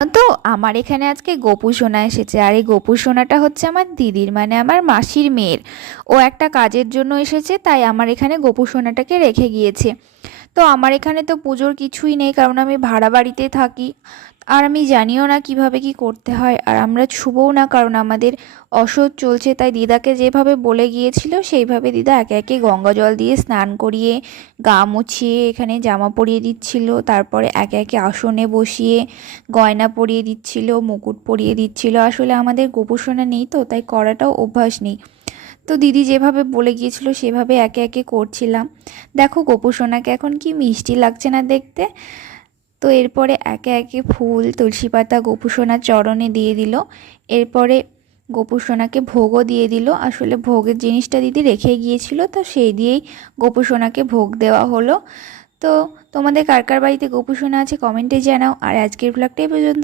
তো আমার এখানে আজকে গোপু সোনা এসেছে, আর এই গোপু সোনাটা হচ্ছে আমার দিদির, মানে আমার মাসির মেয়ের। ও একটা কাজের জন্য এসেছে, তাই আমার এখানে গোপু সোনাটাকে রেখে গিয়েছে। তো আমার এখানে তো পুজোর কিছুই নেই, কারণ আমি ভাড়া বাড়িতে থাকি। আর আমি জানিও না কিভাবে কি করতে হয়, আর আমরা ছুবও না, কারণ আমাদের অসহ্য চলছে। তাই দিদাকে যেভাবে বলে গিয়েছিল সেইভাবে দিদা একে একে গঙ্গা জল দিয়ে স্নান করিয়ে, গা মুছিয়ে, এখানে জামা পরিয়ে দিচ্ছিল, তারপরে একে একে আসনে বসিয়ে গয়না পরিয়ে দিচ্ছিল, মুকুট পরিয়ে দিচ্ছিল। আসলে আমাদের গোপুসোনা নেই তো, তাই করাটাও অভ্যাস নেই। তো দিদি যেভাবে বলে গিয়েছিল সেভাবে একে একে করছিলাম। দেখো গোপুসোনাকে এখন কি মিষ্টি লাগছে না দেখতে। তো এরপরে একে একে ফুল, তুলসী পাতা গোপুসোনার চরণে দিয়ে দিল। এরপরে গোপুসোনাকে ভোগও দিয়ে দিল। আসলে ভোগের জিনিসটা দিদি রেখে গিয়েছিল, তো সেই দিয়েই গোপুসোনাকে ভোগ দেওয়া হলো। তো তোমাদের কার কার বাড়িতে গোপুসোনা আছে কমেন্টে জানাও। আর আজকের ব্লগটা এই পর্যন্ত।